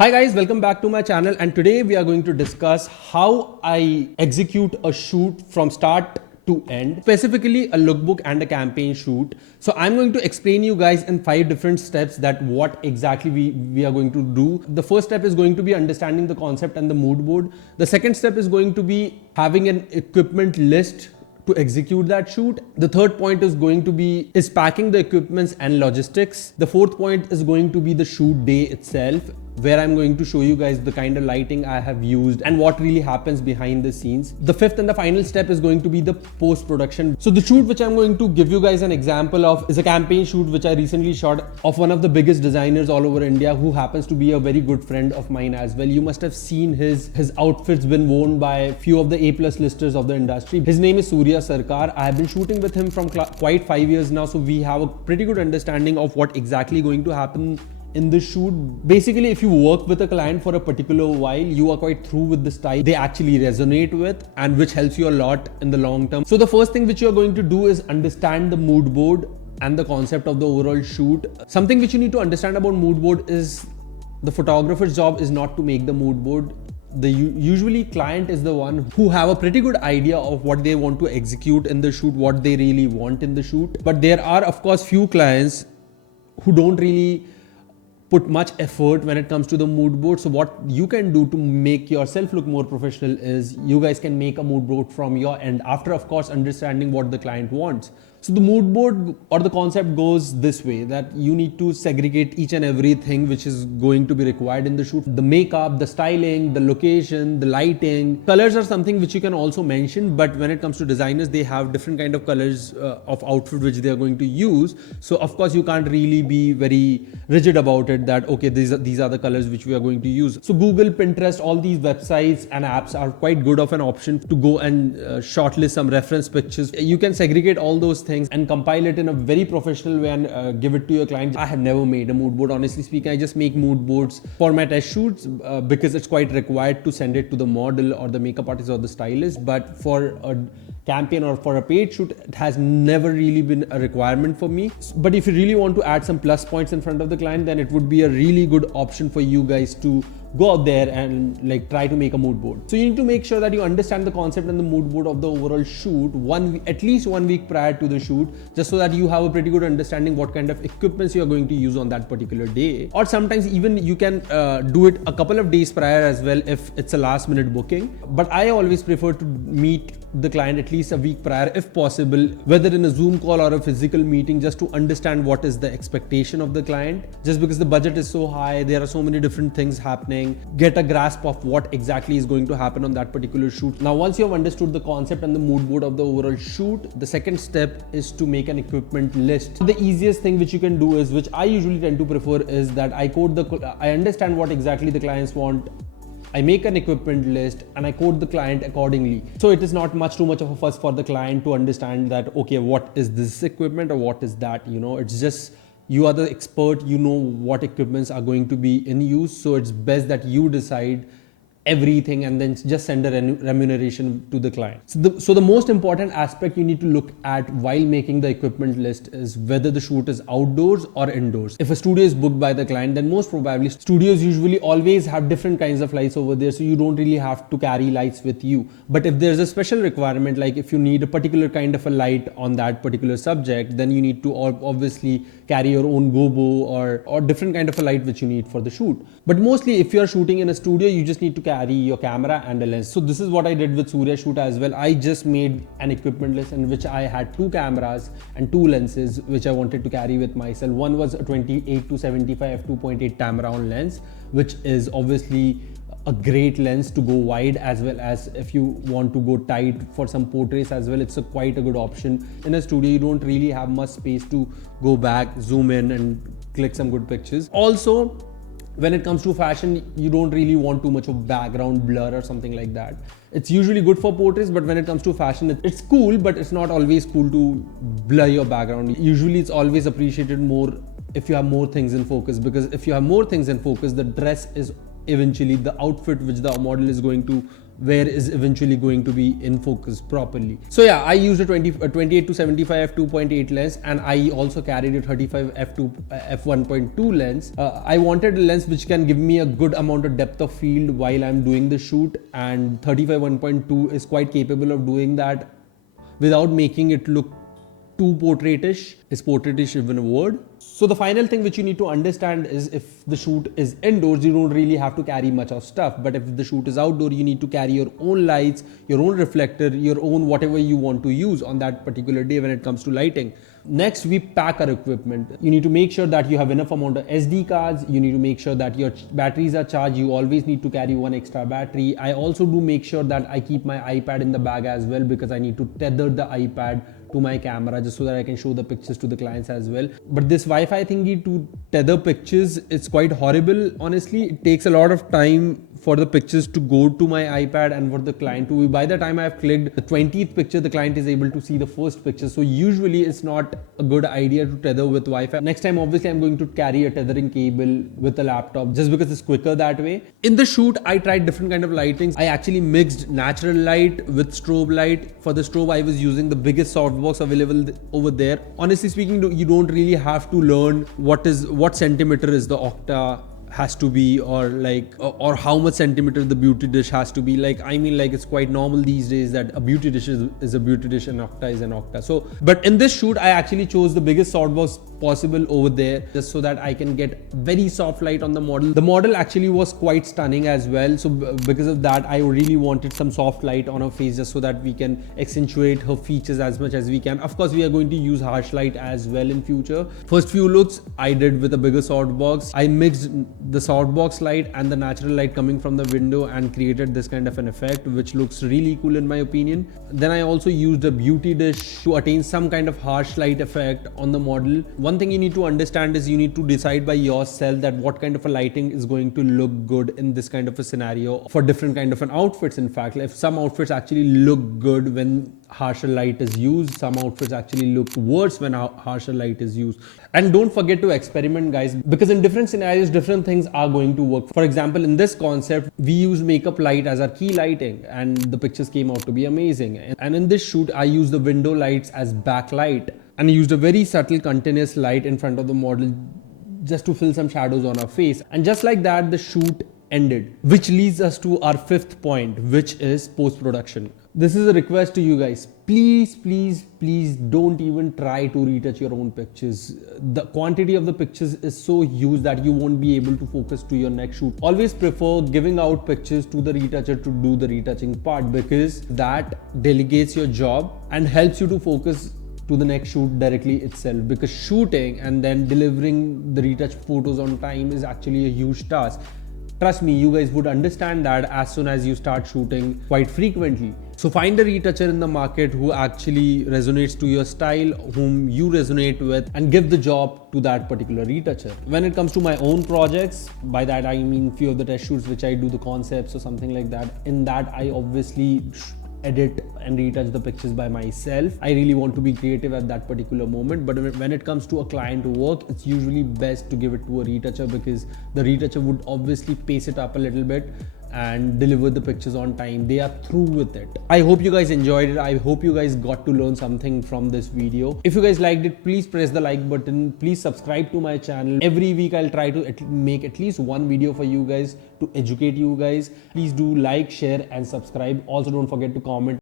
Hi guys, welcome back to my channel, and today we are going to discuss how I execute a shoot from start to end, specifically a lookbook and a campaign shoot. So I'm going to explain you guys in 5 different steps that what exactly we are going to do. The first step is going to be understanding the concept and the mood board. The second step is going to be having an equipment list to execute that shoot. The third point is going to be packing the equipments and logistics. The fourth point is going to be the shoot day itself, where I'm going to show you guys the kind of lighting I have used and what really happens behind the scenes. The fifth and the final step is going to be the post-production. So the shoot which I'm going to give you guys an example of is a campaign shoot which I recently shot of one of the biggest designers all over India, who happens to be a very good friend of mine as well. You must have seen his outfits been worn by few of the A+ listers of the industry. His name is Surya Sarkar. I have been shooting with him from quite 5 years now, so we have a pretty good understanding of what exactly going to happen in the shoot. Basically, if you work with a client for a particular while, you are quite through with the style they actually resonate with, and which helps you a lot in the long term. So the first thing which you're going to do is understand the mood board and the concept of the overall shoot. Something which you need to understand about mood board is the photographer's job is not to make the mood board. Usually client is the one who have a pretty good idea of what they want to execute in the shoot, what they really want in the shoot. But there are of course few clients who don't really put much effort when it comes to the mood board. So what you can do to make yourself look more professional is you guys can make a mood board from your end, after of course understanding what the client wants. So the mood board or the concept goes this way, that you need to segregate each and everything which is going to be required in the shoot. The makeup, the styling, the location, the lighting. Colors are something which you can also mention, but when it comes to designers, they have different kind of colors of outfit which they are going to use. So of course you can't really be very rigid about it that okay, these are the colors which we are going to use. So Google, Pinterest, all these websites and apps are quite good of an option to go and shortlist some reference pictures. You can segregate all those things and compile it in a very professional way and give it to your client. I have never made a mood board, honestly speaking. I just make mood boards for my test shoots because it's quite required to send it to the model or the makeup artist or the stylist. But for a campaign or for a paid shoot, it has never really been a requirement for me. But if you really want to add some plus points in front of the client, then it would be a really good option for you guys to go out there and like try to make a mood board. So you need to make sure that you understand the concept and the mood board of the overall shoot at least 1 week prior to the shoot, just so that you have a pretty good understanding what kind of equipments you are going to use on that particular day. Or sometimes even you can do it a couple of days prior as well if it's a last minute booking. But I always prefer to meet the client at least a week prior if possible, whether in a Zoom call or a physical meeting, just to understand what is the expectation of the client. Just because the budget is so high, there are so many different things happening, get a grasp of what exactly is going to happen on that particular shoot. Now once you have understood the concept and the mood board of the overall shoot, the second step is to make an equipment list. So the easiest thing which you can do is, which I usually tend to prefer, is that I understand what exactly the clients want. I make an equipment list and I code the client accordingly. So it is not too much of a fuss for the client to understand that, okay, what is this equipment or what is that, it's just, you are the expert, you know what equipments are going to be in use. So it's best that you decide everything and then just send a remuneration to the client. So the most important aspect you need to look at while making the equipment list is whether the shoot is outdoors or indoors. If a studio is booked by the client, then most probably studios usually always have different kinds of lights over there, so you don't really have to carry lights with you. But if there's a special requirement, like if you need a particular kind of a light on that particular subject, then you need to obviously carry your own gobo or different kind of a light which you need for the shoot. But mostly if you are shooting in a studio, you just need to carry your camera and a lens. So this is what I did with Surya shoot as well. I just made an equipment list in which I had 2 cameras and 2 lenses which I wanted to carry with myself. One was a 28 to 75 f2.8 Tamron lens, which is obviously a great lens to go wide, as well as if you want to go tight for some portraits as well, it's quite a good option. In a studio, you don't really have much space to go back, zoom in and click some good pictures. Also, when it comes to fashion, you don't really want too much of background blur or something like that. It's usually good for portraits, but when it comes to fashion, it's cool, but it's not always cool to blur your background. Usually it's always appreciated more if you have more things in focus, because if you have more things in focus, the dress is eventually the outfit which the model is going to where is eventually going to be in focus properly. So yeah, I used a 28 to 75 f2.8 lens, and I also carried a 35 f1.2 lens. I wanted a lens which can give me a good amount of depth of field while I'm doing the shoot, and 35 1.2 is quite capable of doing that without making it look too portraitish. Is portraitish even a word? So the final thing which you need to understand is, if the shoot is indoors, you don't really have to carry much of stuff. But if the shoot is outdoor, you need to carry your own lights, your own reflector, your own whatever you want to use on that particular day when it comes to lighting. Next, we pack our equipment. You need to make sure that you have enough amount of SD cards. You need to make sure that your batteries are charged. You always need to carry one extra battery. I also do make sure that I keep my iPad in the bag as well, because I need to tether the iPad to my camera just so that I can show the pictures to the clients as well. But this Wi-Fi thingy to tether pictures, it's quite horrible. Honestly, it takes a lot of time for the pictures to go to my iPad and for the client to, by the time I've clicked the 20th picture, the client is able to see the first picture. So usually it's not a good idea to tether with Wi-Fi. Next time, obviously, I'm going to carry a tethering cable with a laptop just because it's quicker that way. In the shoot, I tried different kind of lightings. I actually mixed natural light with strobe light. For the strobe, I was using the biggest softbox available over there. Honestly speaking, you don't really have to learn what centimeter is the octa has to be, or how much centimeter the beauty dish has to be. I mean, it's quite normal these days that a beauty dish is a beauty dish and octa is an octa. So, but in this shoot, I actually chose the biggest softbox possible over there just so that I can get very soft light on the model. The model actually was quite stunning as well. So because of that, I really wanted some soft light on her face just so that we can accentuate her features as much as we can. Of course, we are going to use harsh light as well in future. First few looks I did with a bigger softbox. I mixed the softbox light and the natural light coming from the window and created this kind of an effect, which looks really cool in my opinion. Then I also used a beauty dish to attain some kind of harsh light effect on the model. One thing you need to understand is you need to decide by yourself that what kind of a lighting is going to look good in this kind of a scenario for different kind of an outfits. In fact, if some outfits actually look good when harsher light is used, some outfits actually look worse when harsher light is used. And don't forget to experiment, guys, because in different scenarios, different things are going to work. For example, in this concept, we use makeup light as our key lighting, and the pictures came out to be amazing. And in this shoot, I used the window lights as backlight, and I used a very subtle continuous light in front of the model just to fill some shadows on her face. And just like that, the shoot ended, which leads us to our fifth point, which is post-production. This is a request to you guys. Please, please, please don't even try to retouch your own pictures. The quantity of the pictures is so huge that you won't be able to focus to your next shoot. Always prefer giving out pictures to the retoucher to do the retouching part, because that delegates your job and helps you to focus to the next shoot directly itself. Because shooting and then delivering the retouch photos on time is actually a huge task. Trust me, you guys would understand that as soon as you start shooting quite frequently. So find a retoucher in the market who actually resonates to your style, whom you resonate with, and give the job to that particular retoucher. When it comes to my own projects, by that I mean few of the test shoots which I do, the concepts or something like that, in that I obviously edit and retouch the pictures by myself. I really want to be creative at that particular moment. But when it comes to a client work, it's usually best to give it to a retoucher, because the retoucher would obviously pace it up a little bit and deliver the pictures on time. They are through with it. I hope you guys enjoyed it. I hope you guys got to learn something from this video. If you guys liked it, please press the like button. Please subscribe to my channel. Every week I'll try to make at least one video for you guys to educate you guys. Please do like, share and subscribe. Also don't forget to comment